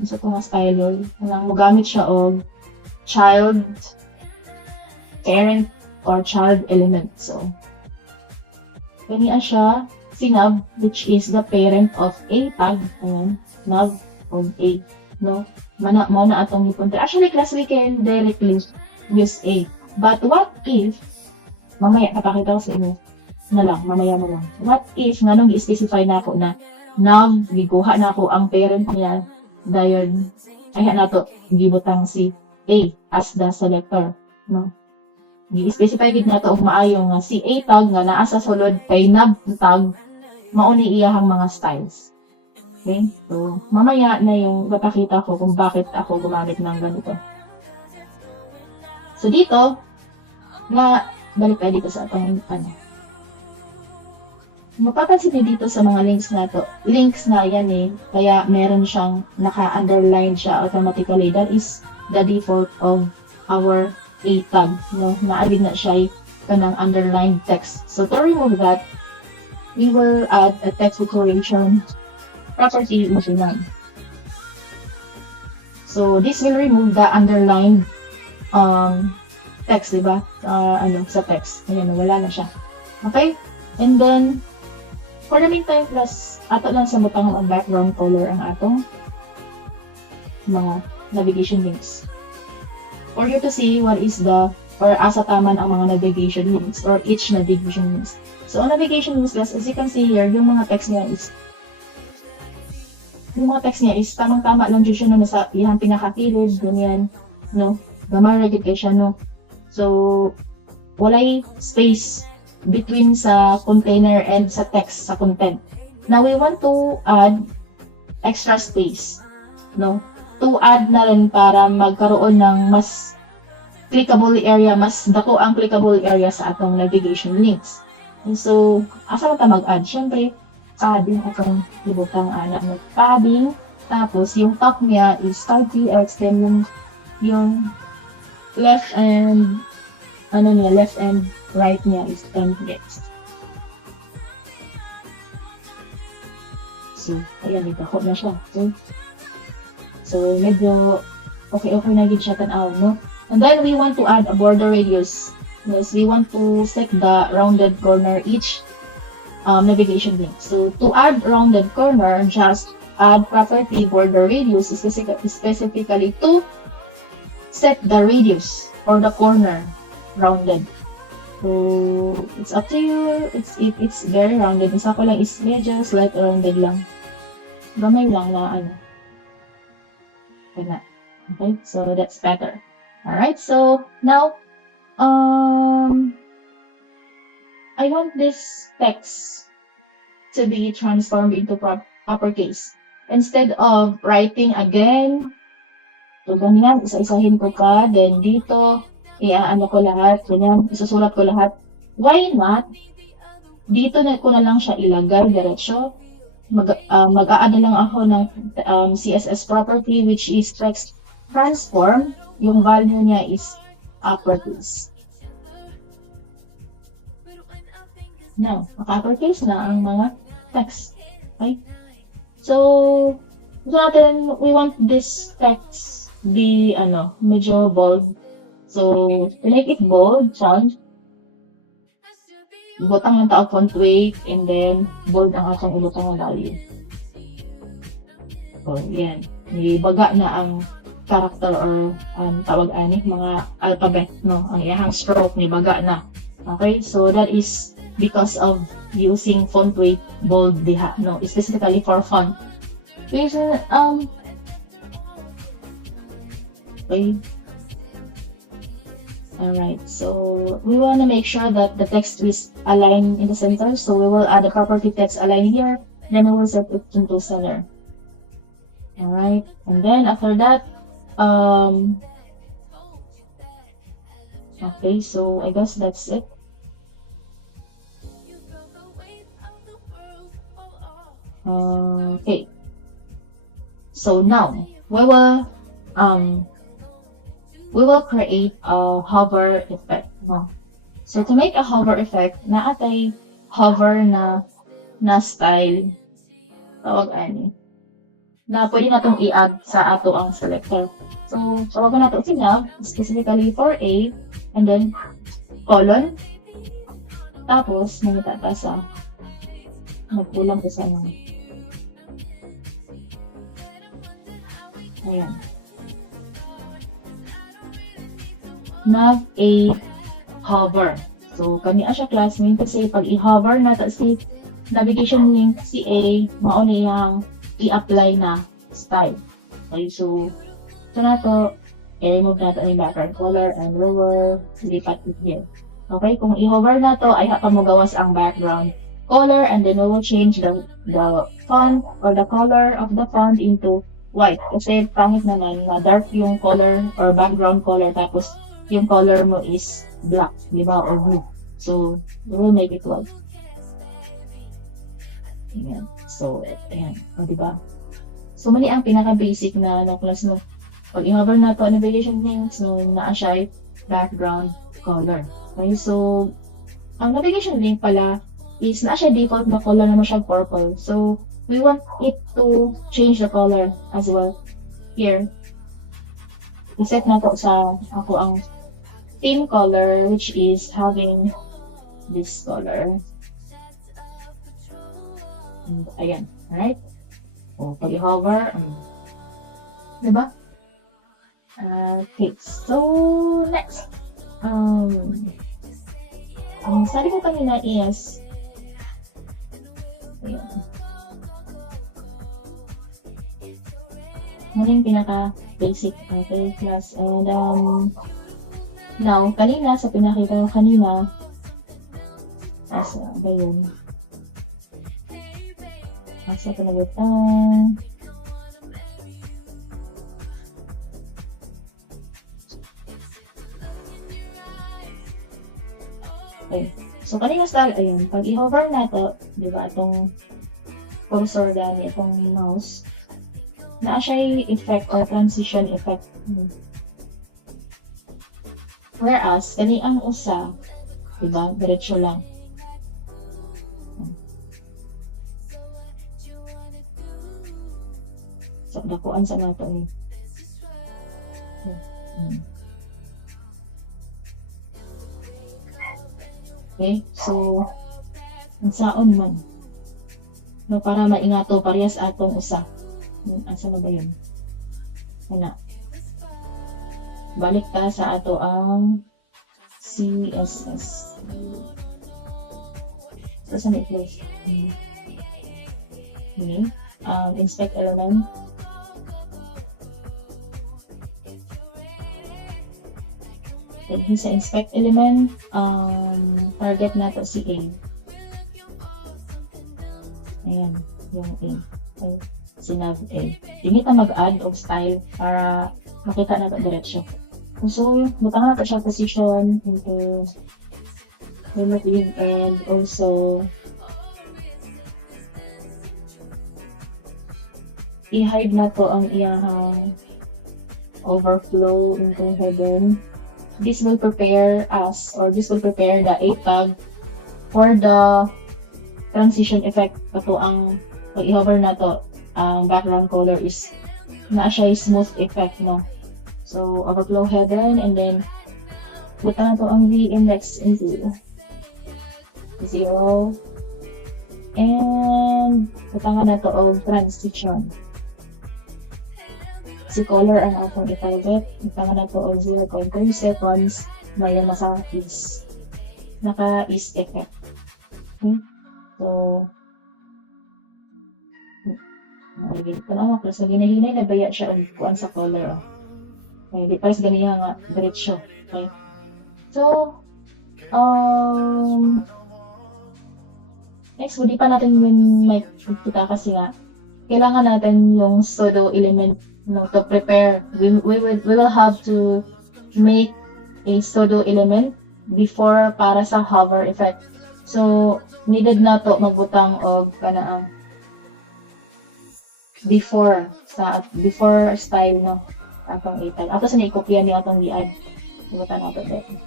isa to nga style rule. Magamit siya og child, parent, or child element. So, kaniya siya si nav, which is the parent of a tag. Ayan, nav of a. No? Mo na atong ipunta. Actually, class, we can directly use a. But what if, mamaya, kapakita ko sa inyo, mamaya mo lang. What if, nga nung i-specify na ako na nav, giguha na ako ang parent niya, dayon, ay na to, gibutang si a as the selector. No? I-specify gid na to, maayo nga si a tag nga naa sa sulod kay nav tag, mauni iyahang mga styles. Okay? So, mamaya na yung papakita ko kung bakit ako gumamit ng ganito. So, dito, balik tayo dito sa atong, mapapansin niyo dito sa mga links na yan kaya meron siyang naka-underline siya automatically. That is the default of our a tag, no? Naabid na siya kanang underlined text. So, to remove that, we will add a text declaration property into none. So, this will remove the underlined text, diba? Sa text. Ayan, wala na siya. Okay? And then, for the meantime, plus, ato lang sa butang ang background color ang atong mga navigation links. For you to see what is the, or asa taman ang mga navigation links, or each navigation links. So, ang navigation links, guys, as you can see here, yung mga text niya is tamang-tama lang dyan siya no, sa ihang pinakakilid, ganyan, no? Gamay ragit kay siya, no? So, walay space between sa container and sa text, sa content. Now, we want to add extra space, no? To add na rin para magkaroon ng mas clickable area, mas dako ang clickable area sa atong navigation links. And so, asa ta mag-add? Siyempre, padding akong ibutang anak ng padding. Tapos, yung top niya is 30x, then yung left and right niya is 10x. So, ayan, nagkako na siya. So, medyo okay na gid siya tanaw, no? And then, we want to add a border radius. Yes, we want to set the rounded corner each navigation link. So, to add rounded corner, just add property border radius specifically to set the radius or the corner rounded. So, it's up to you. If it's very rounded. Isa ko lang is medyo slight rounded lang. Gamay lang na ano. Okay, so that's better. Alright, so now, I want this text to be transformed into uppercase. Instead of writing again, so ganyan, isa-isahin ko pa, then dito, iaano ko lahat, ganyan, isusulat ko lahat. Why not? Dito na ko na lang siya ilagay diretso. Mag-a-add na lang ako ng CSS property, which is text transform. Yung value niya is uppercase. Now, maka-uppercase na ang mga text. Okay? So we want this text be, medyo bold. So, to make it bold, ibutang ng tao font weight, and then, bold ang akong ibutang ng value. So, yan. Ibaga na ang character or tawag ani, mga alphabet, no? Ang iyahang stroke, nibaga na. Okay? So, that is because of using font weight bold diha, no, specifically for font. Okay, alright, so we want to make sure that the text is aligned in the center, so we will add the property text align here, then we will set it into center. Alright, and then after that, okay, so I guess that's it. Okay. So now we will create a hover effect. No? So to make a hover effect, naatay hover na style tawag ani na pwede natong i-add sa ato ang selector. So tawag na nato sila specifically for A, and then colon, tapos nangita ta sa magkulang ko sa ano. Ayan. Mag-a hover. So, kami siya classmate kasi pag i-hover na si navigation link si A, mauna yung i-apply na style. Okay, so, ito na to, i-remove natin yung background color and lower, lipat it here. Okay, kung i-hover na to, ay mo gawas ang background color, and then we will change the font or the color of the font into white. Kasi pangit naman na dark yung color or background color, tapos yung color mo is black, di ba, or blue. So, we will make it white. Ayan. So, ayan. O, di ba? So, mali ang pinaka-basic na class, no? Pag i-hover na to, navigation links, so, naa siya background color. Okay, so, ang navigation link pala is naa siya default na color naman siya purple. So, we want it to change the color as well. Here, iset na to sa ako ang theme color, which is having this color. And ayan, alright? O, pag i-hover, diba? Okay, so next. Ang sabi ko kanina is, ayan. Muna yung pinaka-basic, okay, class. And, now, kanina, sa pinakita ko kanina, asa ba yun? Asa pinagutan? Okay. So, kanina style, ayun, pag i-hover na to, di ba, itong cursor gani, itong mouse, na siya effect or transition effect. Whereas, kani ang usa, di ba, diretso lang. So, dakuan sa nato eh. Okay, so, ang saon man. No, para maingato, parehas atong usa. Asa na ba yun? Wala. Balik ta sa ato ang CSS. So, saan i-close? Okay. Inspect element. Then, sa inspect element, target na to si A. Ayan, yung A. Okay. Si nav A. Hindi ta mag-add of style para makita na ito diretsyo. So, butang na ito siya position into relative and also i-hide na to ang iyahang overflow into header. This will prepare us, or this will prepare the A tag for the transition effect. Ito ang pag i-hover na to, ang background color is na siya smooth effect, no? So, overflow header, and then buta na to ang V index into 0. And buta na to ang transition. Si color ang akong i-target. Buta na to ang 0.3 seconds. Mayroon na sa is. Naka-is effect. Okay? So, ito na ako. So, ginahinay na baya siya ang kuan sa color. Okay, di pares ganiya nga diretsyo. Okay. So, next, hindi pa natin yun may kita kasi nga, kailangan natin yung pseudo element, no, to prepare. We will have to make a pseudo element before para sa hover effect. So, needed na to magbutang og kanang before style, no, atong ital. Ato sa naikopya niyo atong i-add. Ibutan nato dito.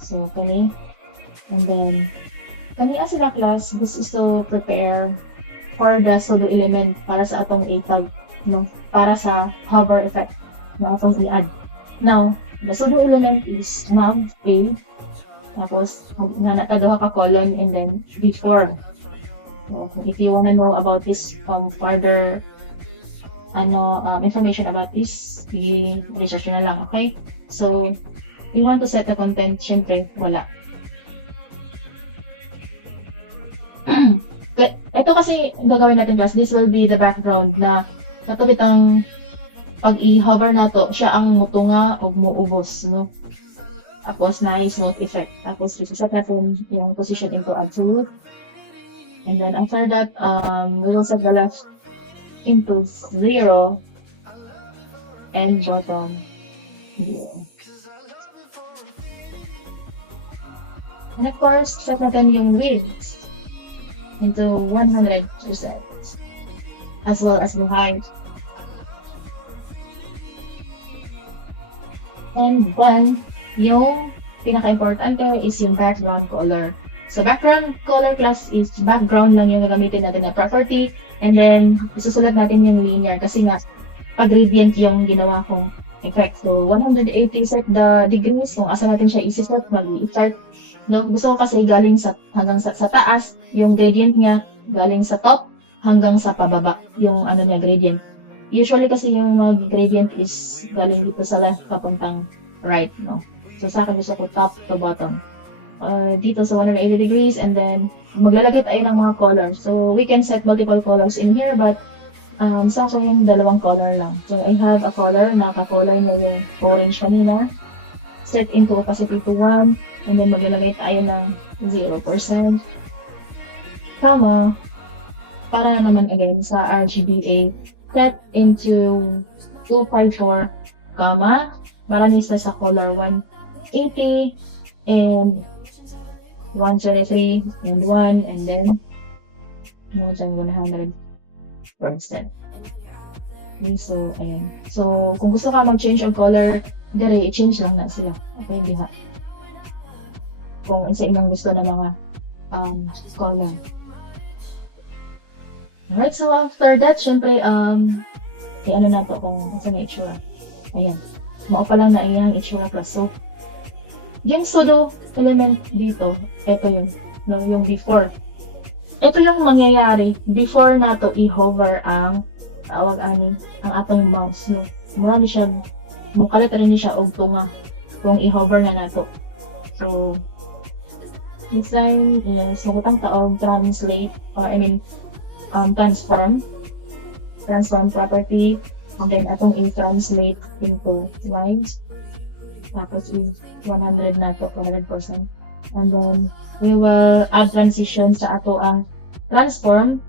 So, kani. And then, kani as sila class, this is to prepare for the pseudo element para sa atong a-tag, no? Para sa hover effect na atong i-add. Now, the pseudo element is nav A, tapos nga nataduha ka colon, and then before. So, if you wanna know about this further information about this, i-research na lang, okay? So, you want to set the content, syempre, wala. Ito kasi gagawin natin class, this will be the background na natubit ang pag i-hover na to, siya ang mutunga o muubos, no? Tapos na smooth effect. Tapos reset natin yung position into absolute. And then after that, we will set the left into 0 and bottom 0. And of course, set natin yung width into 100%, as well as the height. And then, yung pinaka-importante is yung background color. So, background color class is background lang yung gagamitin natin na property. And then, isusulat natin yung linear kasi nga, pag-gradient yung ginawa kong effect. So, 180 set the degrees. Kung asa natin siya isi-set, mag-i-start. No, gusto ko kasi galing hanggang sa taas, yung gradient niya, galing sa top hanggang sa pababa, yung ano niya, gradient. Usually kasi yung gradient is galing dito sa left papuntang right, no? So, sa akin gusto ko top to bottom. Dito sa 180 degrees, and then maglalagay tayo ng mga colors. So, we can set multiple colors in here, but sa akin, dalawang color lang. So, I have a color, naka-color na yung orange kanina. Set into opacity to 1, and then maglalagay tayo ng 0%. Comma, para naman again sa RGBA, set into 254, comma, maranista sa color 180, and 123, and 1, and then more than 100%. Okay, so, ayan. So, kung gusto ka mag-change ang color, dire, i-change lang na sila. Okay, diha. Kung isa ibang gusto na mga color. Alright, so after that, syempre, ano na to kung sa may itsura. Ayan. Mao pa lang na iyang itsura plus. So, yung pseudo element dito, ito yun, no, yung before. Ito yung mangyayari before nato i-hover ang ang atong mouse, no. Mura ni siya, mukalit rin siya og tunga kung i-hover na nato. So, this time is magutang taog translate, or transform property, and then atong i-translate into lines. Tapos is 100 na to, 100%. And then, we will add transition sa ato ang transform.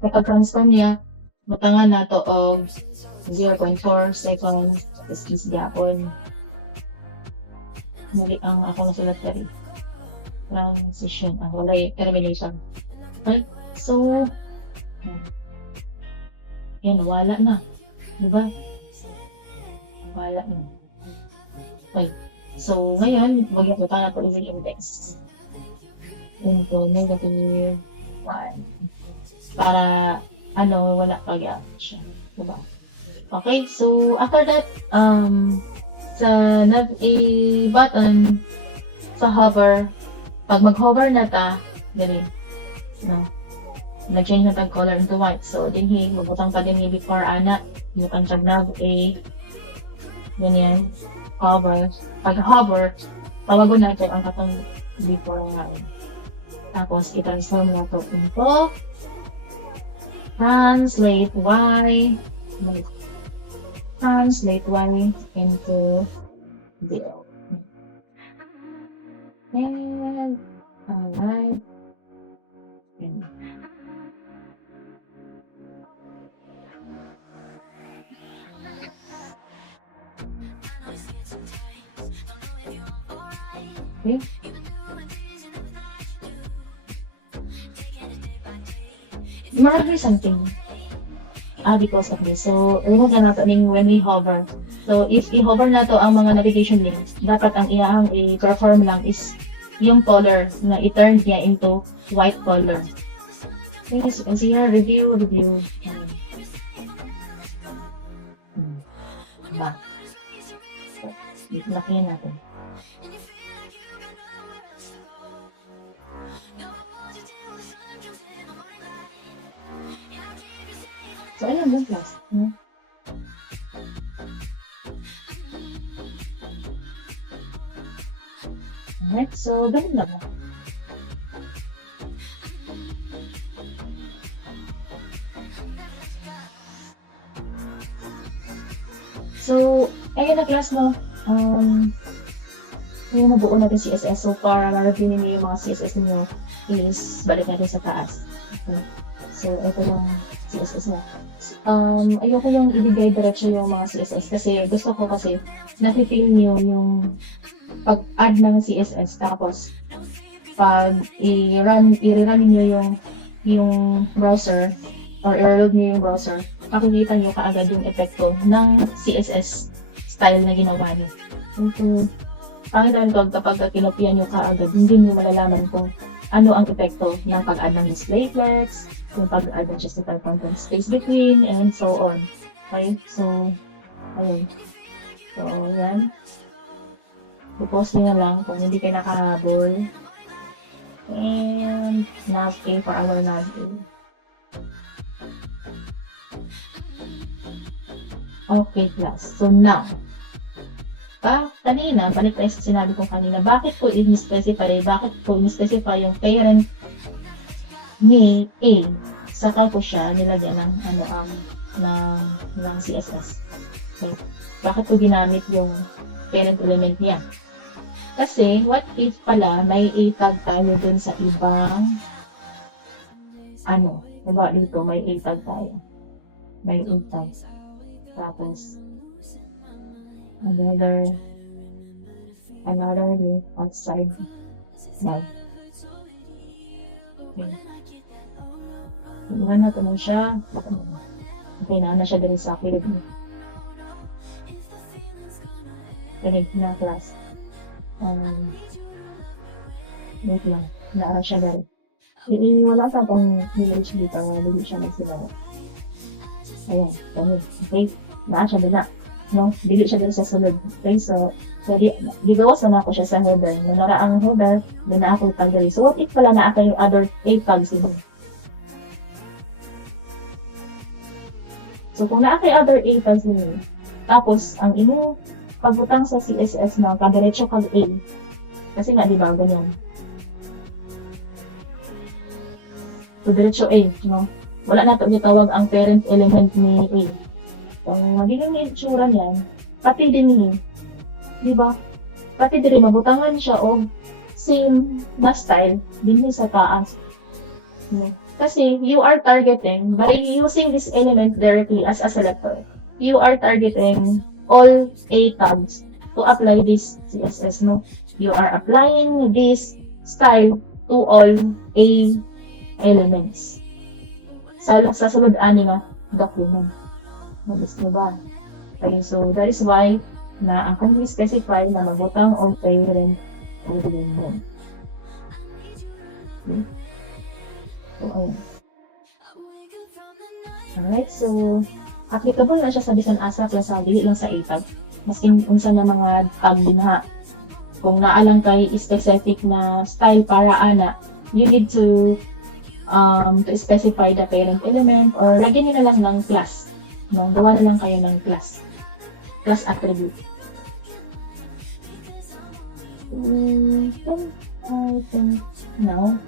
Kapag transform niya, matangan na to og 0.4 seconds. Tapos is gapon. Mali ang ako nasulat ka rin. Transition. Walay termination. Okay? So, yan, wala na. Diba? Wala na. Okay. So, ngayon, mag-iputan na ito using index. Into negative 1. Para, wala kaya siya. Diba? Okay, so, after that, sa nav-a button, sa hover, pag mag-hover na ta, ganun, no? Nag-change na tag color into white. So, dinhi, magbutang pa dinhi before ana, yung tag nav-a, ganyan, hover. Pag hover, tawagon natin ang katong before nga. Tapos, i-transform na to into translate y into 0. And, alright. And, okay. Marami something because of this. So, remove na nato ning when we hover. So, if i-hover na to ang mga navigation links, dapat ang iyahang i-perform lang is yung color na i-turn niya into white color. Okay, so you can see here, review. Diba? So, lakihan natin. So, ayan yung plus. Alright, so, ganun lang. So, ayun na class mo. Yung nabuo natin CSS. So, para ma-review ninyo yung mga CSS ninyo, is balik natin sa taas. Okay. So, ito yung CSS na. Ayoko yung ibigay diretso yung mga CSS kasi gusto ko kasi nafe-feel nyo yung pag-add ng CSS tapos pag i-run nyo yung browser or i-load nyo yung browser, makikita nyo kaagad yung epekto ng CSS style na ginawa niyo. So, pangit naman kapag kinopya niyo kaagad, hindi niyo malalaman kung ano ang epekto ng pag-add ng display flex, kung pag-add ng justified content space between, and so on. Okay? So, ayun. So, yan. I-post nyo na lang kung hindi kayo nakahabol. And nav A for our nav A. Okay, class. So now, kanina, balik tayo sa sinabi ko kanina, bakit ko in-specify yung parent ni A, saka ko siya nilagyan ng, ng CSS. Okay. Bakit ko ginamit yung parent element niya? Kasi, what if pala, may A tag tayo dun sa ibang, diba dito, may A tag tayo. May A tag. Tapos, another outside nav. Okay. Iwan natin mo siya. Okay na siya dali sa kilid mo. Kinig na class. Wait lang. Naara siya dali. Wala sa akong village dito. Hindi siya nagsilawa. Ayan. Okay. Naara siya dali. No, dili siya dun sa sulod. Okay, so gigawas na ako siya sa header. Nung naraang header, doon na ako tag dali. So, what if pala na ako yung other A tags dito? So, kung na ako yung other A tags dito, tapos, ang inyong pagbutang sa CSS na kadiretso kag A, kasi nga, di ba, ganyan. So, diretso A, no? Wala na ito itawag ang parent element ni A. Kung magiging itsura niyan, pati din niya, di ba? Pati din mabutangan siya o same na style din sa taas. Kasi you are targeting, by using this element directly as a selector, you are targeting all A tags to apply this CSS, no? You are applying this style to all A elements. Sa sulod-ani nga document. Nabis mo ba? Okay, so that is why na ang kung specify na magbutang o parent element. Okay. So, ayun. Alright, so applicable na siya sa bisan asa plus sa dili lang sa A-tag. Maskin unsa na mga tag din ha. Kung naalang kay specific na style para ana, you need to specify the parent element or lagyan niyo na lang ng class. No, gawa na lang kayo ng class attribute. I think now.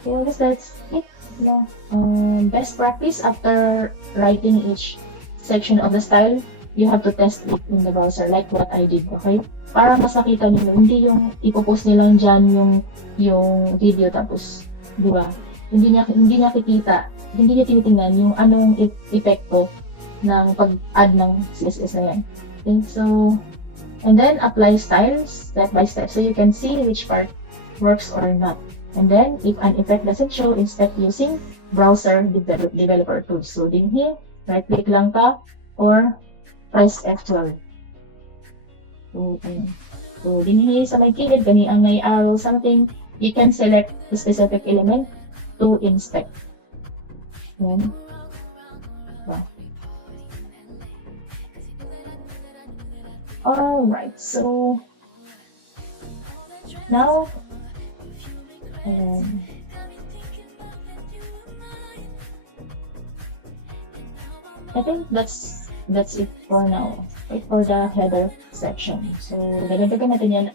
So that's it. Yeah. Best practice after writing each section of the style, you have to test it in the browser like what I did, okay? Para masakita niyo, hindi yung ipopost nilang dyan yung video tapos, di ba? Hindi niya kikita, hindi niya tinitingnan yung anong epekto ng pag-add ng CSS na yan. Okay, so, and then apply styles step by step so you can see which part works or not. And then, if an effect doesn't show, instead using browser developer tools. So, din here, right-click lang ka or press F12. So, din here sa may kilid, gani ang may arrow something, you can select the specific element to inspect. Yan. Wow. Alright, so now I think that's it for now. Wait for the header section. So, dagdagan natin yan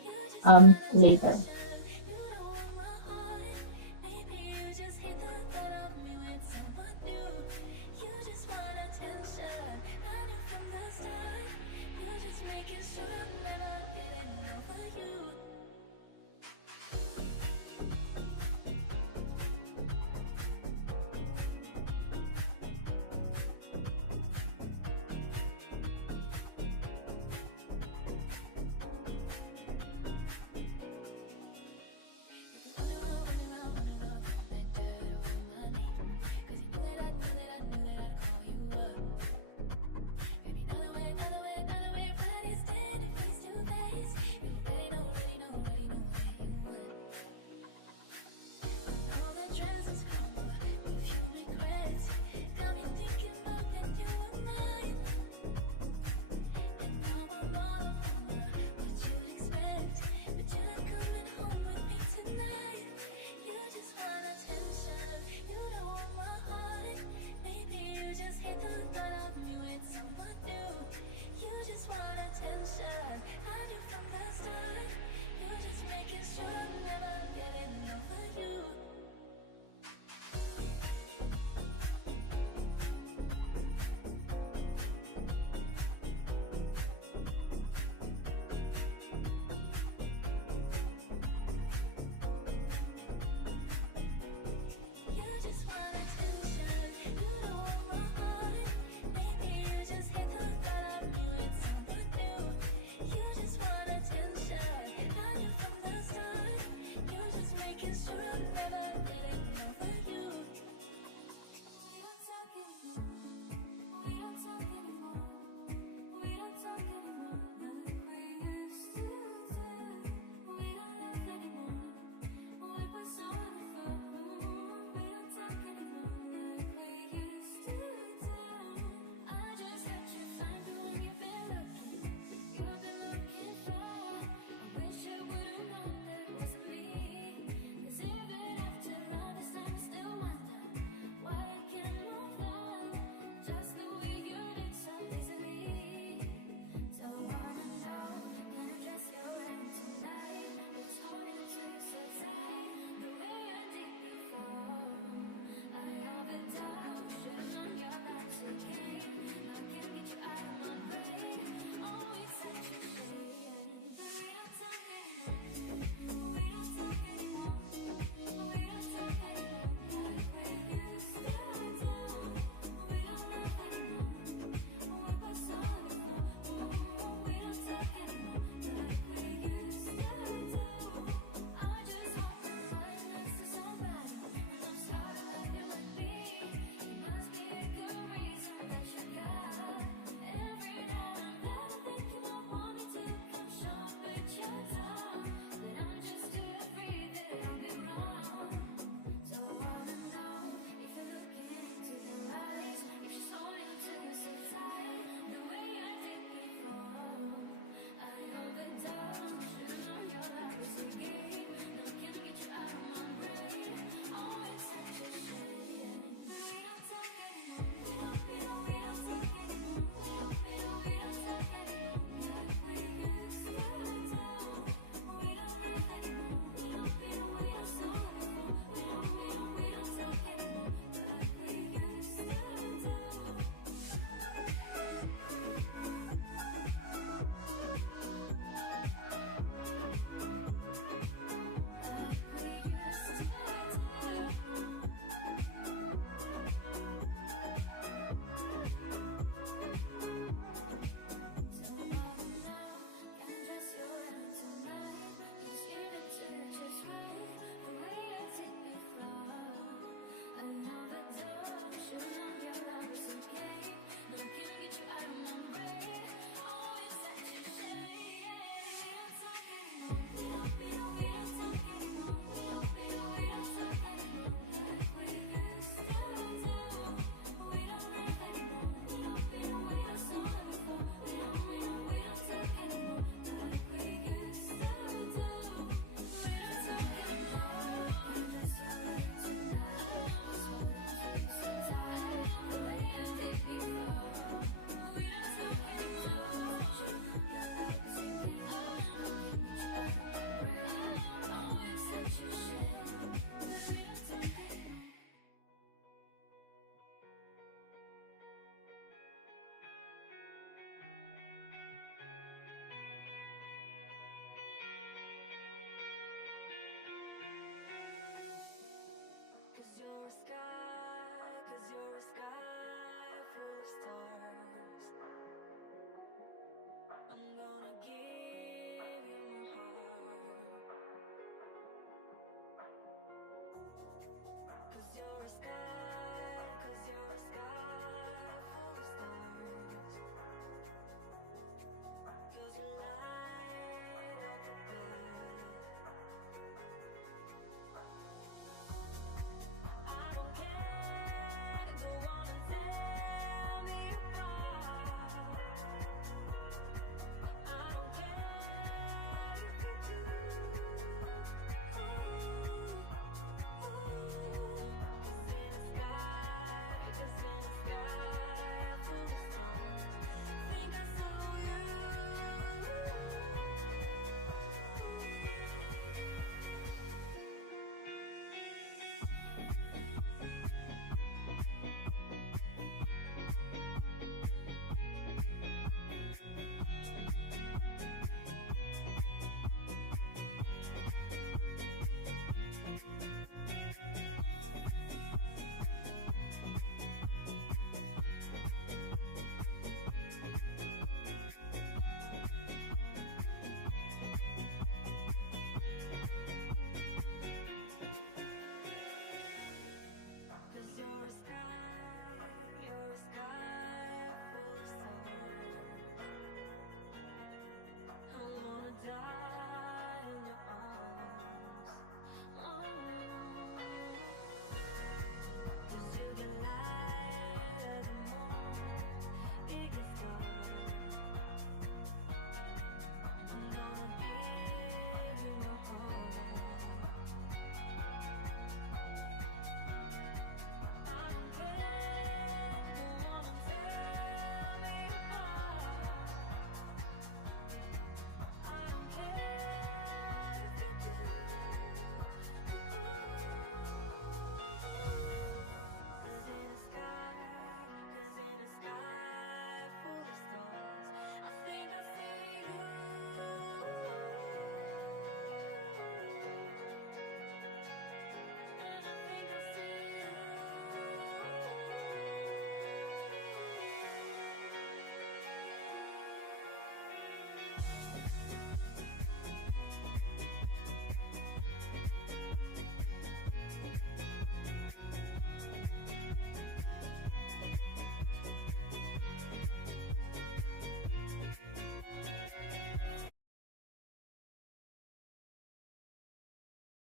later.